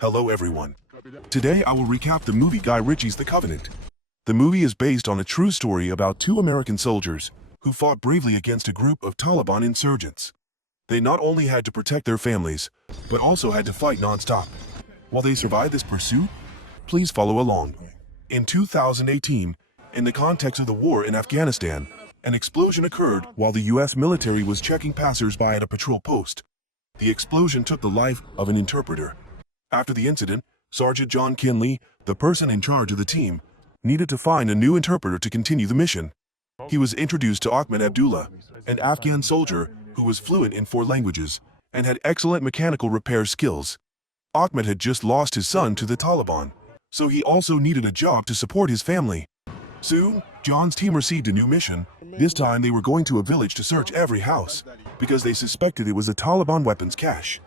Hello everyone. Today I will recap the movie Guy Ritchie's The Covenant. The movie is based on a true story about two American soldiers who fought bravely against a group of Taliban insurgents. They not only had to protect their families, but also had to fight non-stop. While they survived this pursuit, please follow along. In 2018, in the context of the war in Afghanistan, an explosion occurred while the U.S. military was checking passers-by at a patrol post. The explosion took the life of an interpreter. After the incident, Sergeant John Kinley, the person in charge of the team, needed to find a new interpreter to continue the mission. He was introduced to Ahmed Abdullah, an Afghan soldier who was fluent in 4 languages and had excellent mechanical repair skills. Ahmed had just lost his son to the Taliban, so he also needed a job to support his family. Soon, John's team received a new mission. This time they were going to a village to search every house, because they suspected it was a Taliban weapons cache.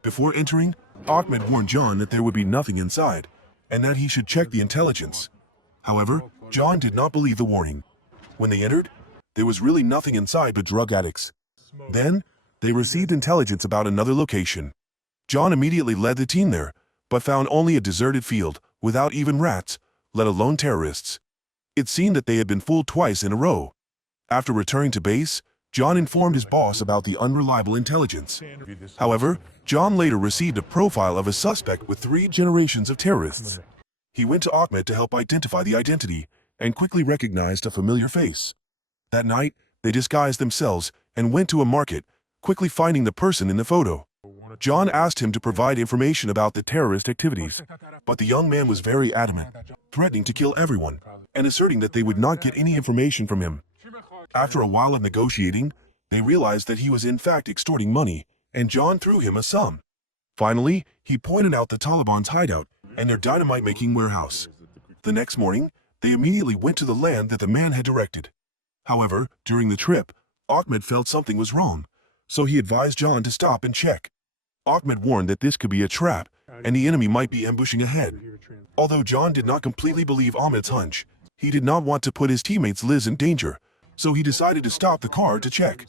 Before entering, Ahmed warned John that there would be nothing inside, and that he should check the intelligence. However, John did not believe the warning. When they entered, there was really nothing inside but drug addicts. Then, they received intelligence about another location. John immediately led the team there, but found only a deserted field, without even rats, let alone terrorists. It seemed that they had been fooled twice in a row. After returning to base, John informed his boss about the unreliable intelligence. However, John later received a profile of a suspect with 3 generations of terrorists. He went to Ahmed to help identify the identity and quickly recognized a familiar face. That night, they disguised themselves and went to a market, quickly finding the person in the photo. John asked him to provide information about the terrorist activities, but the young man was very adamant, threatening to kill everyone and asserting that they would not get any information from him. After a while of negotiating, they realized that he was in fact extorting money, and John threw him a sum. Finally, he pointed out the Taliban's hideout and their dynamite-making warehouse. The next morning, they immediately went to the land that the man had directed. However, during the trip, Ahmed felt something was wrong, so he advised John to stop and check. Ahmed warned that this could be a trap, and the enemy might be ambushing ahead. Although John did not completely believe Ahmed's hunch, he did not want to put his teammates' lives in danger, so he decided to stop the car to check.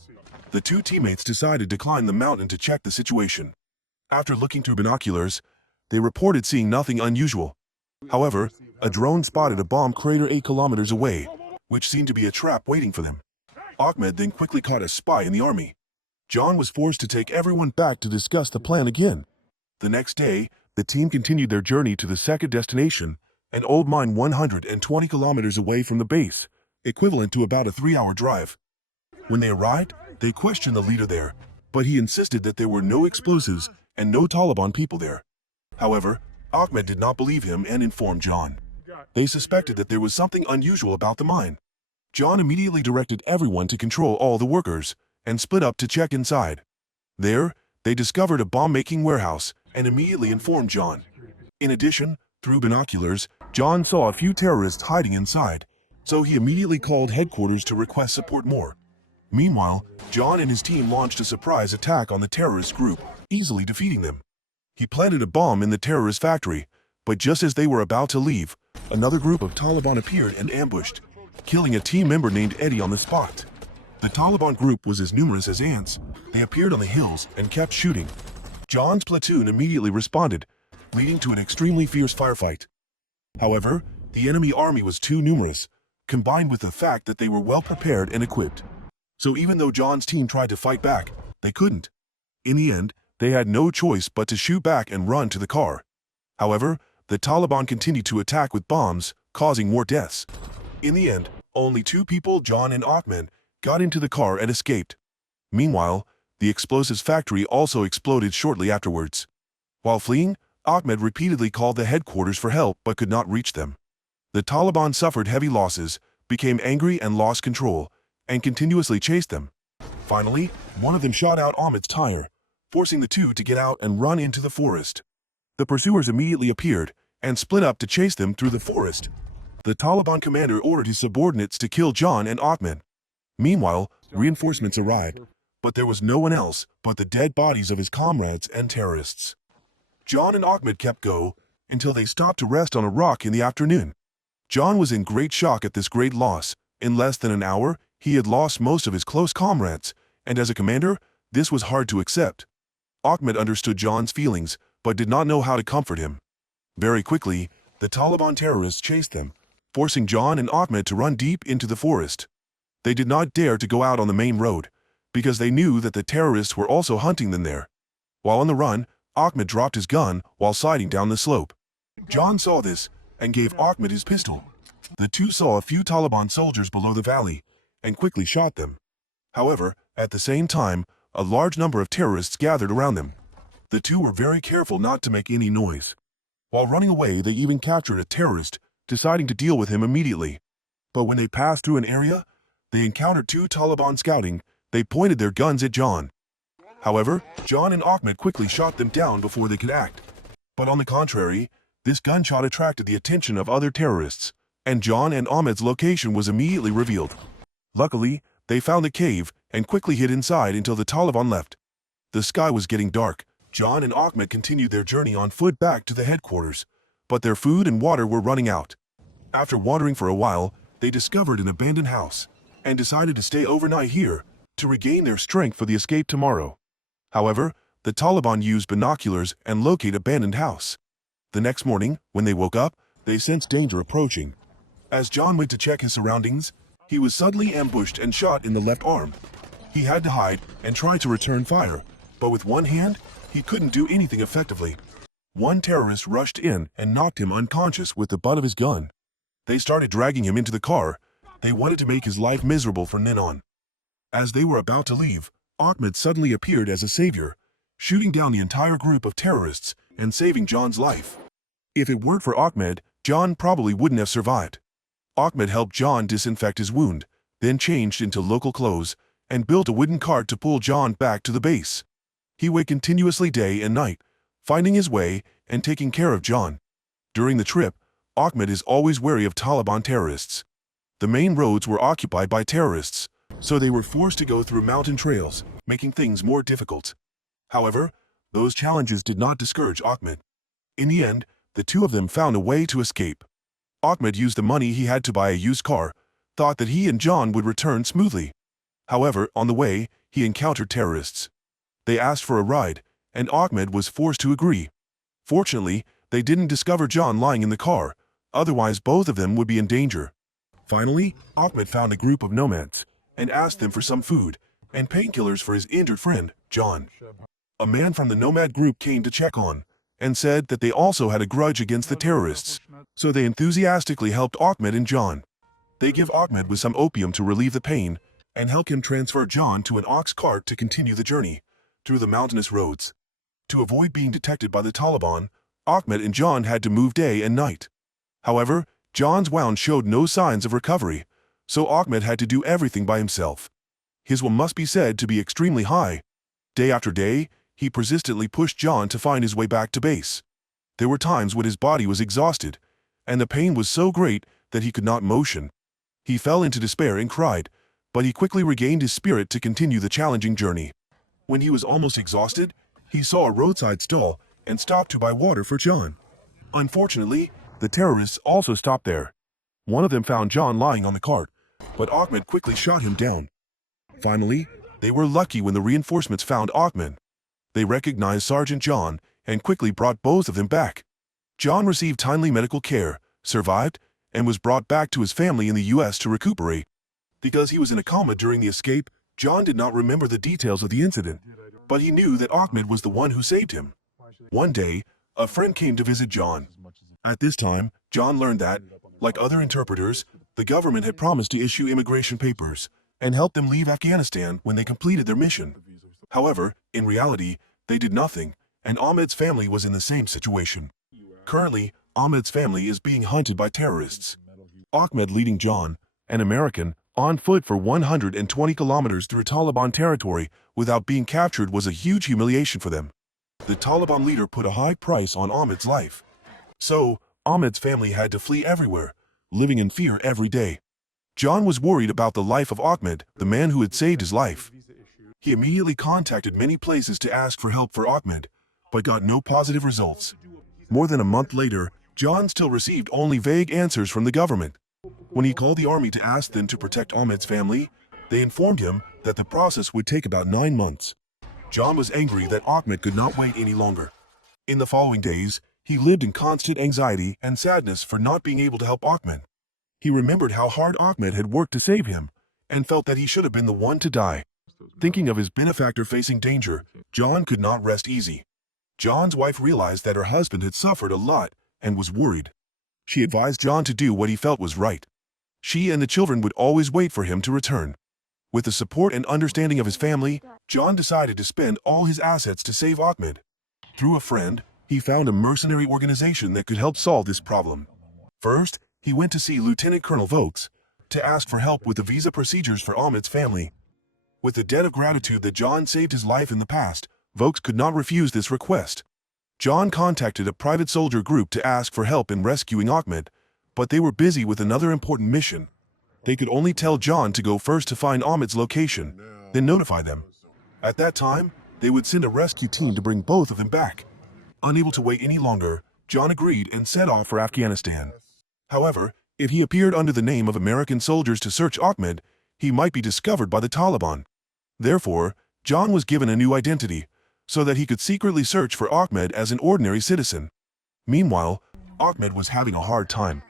The 2 teammates decided to climb the mountain to check the situation. After looking through binoculars, they reported seeing nothing unusual. However, a drone spotted a bomb crater 8 kilometers away, which seemed to be a trap waiting for them. Ahmed then quickly caught a spy in the army. John was forced to take everyone back to discuss the plan again. The next day, the team continued their journey to the second destination, an old mine 120 kilometers away from the base, equivalent to about a 3-hour drive. When they arrived, they questioned the leader there, but he insisted that there were no explosives and no Taliban people there. However, Ahmed did not believe him and informed John. They suspected that there was something unusual about the mine. John immediately directed everyone to control all the workers and split up to check inside. There, they discovered a bomb-making warehouse and immediately informed John. In addition, through binoculars, John saw a few terrorists hiding inside, so he immediately called headquarters to request support more. Meanwhile, John and his team launched a surprise attack on the terrorist group, easily defeating them. He planted a bomb in the terrorist factory, but just as they were about to leave, another group of Taliban appeared and ambushed, killing a team member named Eddie on the spot. The Taliban group was as numerous as ants. They appeared on the hills and kept shooting. John's platoon immediately responded, leading to an extremely fierce firefight. However, the enemy army was too numerous, combined with the fact that they were well prepared and equipped. So even though John's team tried to fight back, they couldn't. In the end, they had no choice but to shoot back and run to the car. However, the Taliban continued to attack with bombs, causing more deaths. In the end, only 2 people, John and Ahmed, got into the car and escaped. Meanwhile, the explosives factory also exploded shortly afterwards. While fleeing, Ahmed repeatedly called the headquarters for help but could not reach them. The Taliban suffered heavy losses, became angry and lost control, and continuously chased them. Finally, one of them shot out Ahmed's tire, forcing the 2 to get out and run into the forest. The pursuers immediately appeared and split up to chase them through the forest. The Taliban commander ordered his subordinates to kill John and Ahmed. Meanwhile, reinforcements arrived, but there was no one else but the dead bodies of his comrades and terrorists. John and Ahmed kept go until they stopped to rest on a rock in the afternoon. John was in great shock at this great loss. In less than an hour, he had lost most of his close comrades, and as a commander, this was hard to accept. Ahmed understood John's feelings, but did not know how to comfort him. Very quickly, the Taliban terrorists chased them, forcing John and Ahmed to run deep into the forest. They did not dare to go out on the main road, because they knew that the terrorists were also hunting them there. While on the run, Ahmed dropped his gun while sliding down the slope. John saw this and gave Ahmed his pistol. The two saw a few Taliban soldiers below the valley and quickly shot them. However, at the same time, a large number of terrorists gathered around them. The two were very careful not to make any noise. While running away, they even captured a terrorist, deciding to deal with him immediately. But when they passed through an area, they encountered two Taliban scouting. They pointed their guns at John. However, John and Ahmed quickly shot them down before they could act. But on the contrary, this gunshot attracted the attention of other terrorists, and John and Ahmed's location was immediately revealed. Luckily, they found the cave and quickly hid inside until the Taliban left. The sky was getting dark. John and Ahmed continued their journey on foot back to the headquarters, but their food and water were running out. After wandering for a while, they discovered an abandoned house and decided to stay overnight here to regain their strength for the escape tomorrow. However, the Taliban used binoculars and located abandoned house. The next morning, when they woke up, they sensed danger approaching. As John went to check his surroundings, he was suddenly ambushed and shot in the left arm. He had to hide and try to return fire, but with one hand, he couldn't do anything effectively. One terrorist rushed in and knocked him unconscious with the butt of his gun. They started dragging him into the car. They wanted to make his life miserable from then on. As they were about to leave, Ahmed suddenly appeared as a savior, shooting down the entire group of terrorists and saving John's life. If it weren't for Ahmed, John probably wouldn't have survived. Ahmed helped John disinfect his wound, then changed into local clothes and built a wooden cart to pull John back to the base. He went continuously day and night, finding his way and taking care of John. During the trip, Ahmed is always wary of Taliban terrorists. The main roads were occupied by terrorists, so they were forced to go through mountain trails, making things more difficult. However, those challenges did not discourage Ahmed. In the end, the two of them found a way to escape. Ahmed used the money he had to buy a used car, thought that he and John would return smoothly. However, on the way, he encountered terrorists. They asked for a ride, and Ahmed was forced to agree. Fortunately, they didn't discover John lying in the car, otherwise both of them would be in danger. Finally, Ahmed found a group of nomads and asked them for some food and painkillers for his injured friend, John. A man from the nomad group came to check on and said that they also had a grudge against the terrorists, so they enthusiastically helped Ahmed and John. They give Ahmed with some opium to relieve the pain and help him transfer John to an ox cart to continue the journey through the mountainous roads. To avoid being detected by the Taliban, Ahmed and John had to move day and night. However, John's wound showed no signs of recovery, so Ahmed had to do everything by himself. His will must be said to be extremely high. Day after day, he persistently pushed John to find his way back to base. There were times when his body was exhausted, and the pain was so great that he could not motion. He fell into despair and cried, but he quickly regained his spirit to continue the challenging journey. When he was almost exhausted, he saw a roadside stall and stopped to buy water for John. Unfortunately, the terrorists also stopped there. One of them found John lying on the cart, but Ahmed quickly shot him down. Finally, they were lucky when the reinforcements found Ahmed. They recognized Sergeant John and quickly brought both of them back. John received timely medical care, survived, and was brought back to his family in the U.S. to recuperate. Because he was in a coma during the escape, John did not remember the details of the incident, but he knew that Ahmed was the one who saved him. One day, a friend came to visit John. At this time, John learned that, like other interpreters, the government had promised to issue immigration papers and help them leave Afghanistan when they completed their mission. However, in reality, they did nothing, and Ahmed's family was in the same situation. Currently, Ahmed's family is being hunted by terrorists. Ahmed leading John, an American, on foot for 120 kilometers through Taliban territory without being captured was a huge humiliation for them. The Taliban leader put a high price on Ahmed's life. So, Ahmed's family had to flee everywhere, living in fear every day. John was worried about the life of Ahmed, the man who had saved his life. He immediately contacted many places to ask for help for Ahmed, but got no positive results. More than a month later, John still received only vague answers from the government. When he called the army to ask them to protect Ahmed's family, they informed him that the process would take about 9 months. John was angry that Ahmed could not wait any longer. In the following days, he lived in constant anxiety and sadness for not being able to help Ahmed. He remembered how hard Ahmed had worked to save him, and felt that he should have been the one to die. Thinking of his benefactor facing danger, John could not rest easy. John's wife realized that her husband had suffered a lot and was worried. She advised John to do what he felt was right. She and the children would always wait for him to return. With the support and understanding of his family, John decided to spend all his assets to save Ahmed. Through a friend, he found a mercenary organization that could help solve this problem. First, he went to see Lieutenant Colonel Vokes to ask for help with the visa procedures for Ahmed's family. With the debt of gratitude that John saved his life in the past, Vokes could not refuse this request. John contacted a private soldier group to ask for help in rescuing Ahmed, but they were busy with another important mission. They could only tell John to go first to find Ahmed's location, then notify them. At that time, they would send a rescue team to bring both of them back. Unable to wait any longer, John agreed and set off for Afghanistan. However, if he appeared under the name of American soldiers to search Ahmed, he might be discovered by the Taliban. Therefore, John was given a new identity, so that he could secretly search for Ahmed as an ordinary citizen. Meanwhile, Ahmed was having a hard time.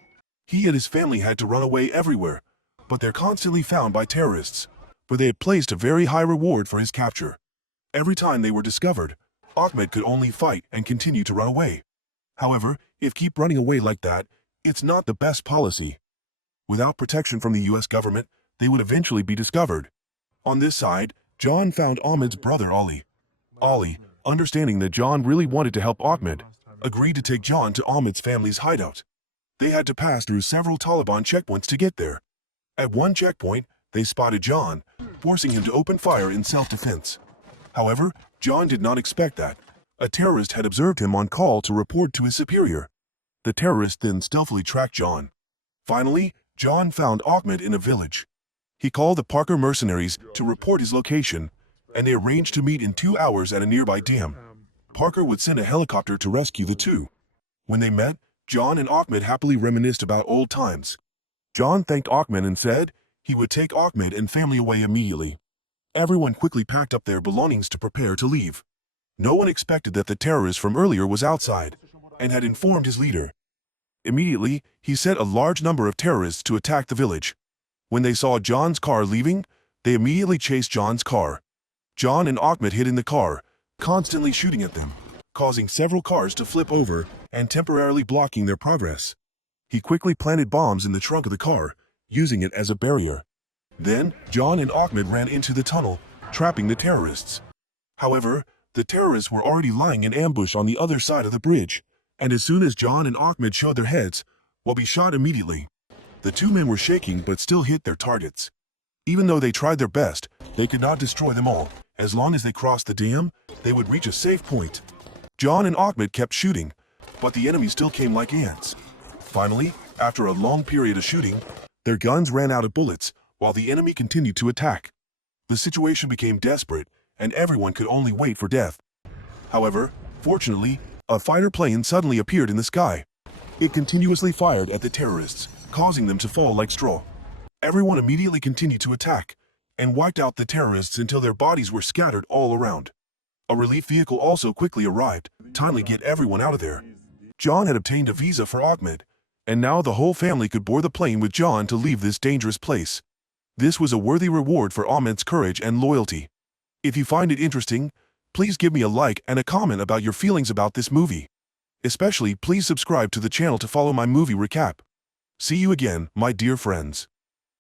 He and his family had to run away everywhere, but they're constantly found by terrorists, for they had placed a very high reward for his capture. Every time they were discovered, Ahmed could only fight and continue to run away. However, if keep running away like that, it's not the best policy. Without protection from the US government, they would eventually be discovered. On this side, John found Ahmed's brother Ali. Ali, understanding that John really wanted to help Ahmed, agreed to take John to Ahmed's family's hideout. They had to pass through several Taliban checkpoints to get there. At one checkpoint, they spotted John, forcing him to open fire in self-defense. However, John did not expect that. A terrorist had observed him on call to report to his superior. The terrorist then stealthily tracked John. Finally, John found Ahmed in a village. He called the Parker mercenaries to report his location, and they arranged to meet in 2 hours at a nearby dam. Parker would send a helicopter to rescue the two. When they met, John and Ahmed happily reminisced about old times. John thanked Ahmed and said he would take Ahmed and family away immediately. Everyone quickly packed up their belongings to prepare to leave. No one expected that the terrorist from earlier was outside, and had informed his leader. Immediately, he sent a large number of terrorists to attack the village. When they saw John's car leaving, they immediately chased John's car. John and Ahmed hid in the car, constantly shooting at them, causing several cars to flip over and temporarily blocking their progress. He quickly planted bombs in the trunk of the car, using it as a barrier. Then, John and Ahmed ran into the tunnel, trapping the terrorists. However, the terrorists were already lying in ambush on the other side of the bridge, and as soon as John and Ahmed showed their heads, will be shot immediately. The two men were shaking but still hit their targets. Even though they tried their best, they could not destroy them all. As long as they crossed the dam, they would reach a safe point. John and Ahmed kept shooting, but the enemy still came like ants. Finally, after a long period of shooting, their guns ran out of bullets, while the enemy continued to attack. The situation became desperate, and everyone could only wait for death. However, fortunately, a fighter plane suddenly appeared in the sky. It continuously fired at the terrorists, causing them to fall like straw. Everyone immediately continued to attack, and wiped out the terrorists until their bodies were scattered all around. A relief vehicle also quickly arrived, timely get everyone out of there. John had obtained a visa for Ahmed, and now the whole family could board the plane with John to leave this dangerous place. This was a worthy reward for Ahmed's courage and loyalty. If you find it interesting, please give me a like and a comment about your feelings about this movie. Especially, please subscribe to the channel to follow my movie recap. See you again, my dear friends.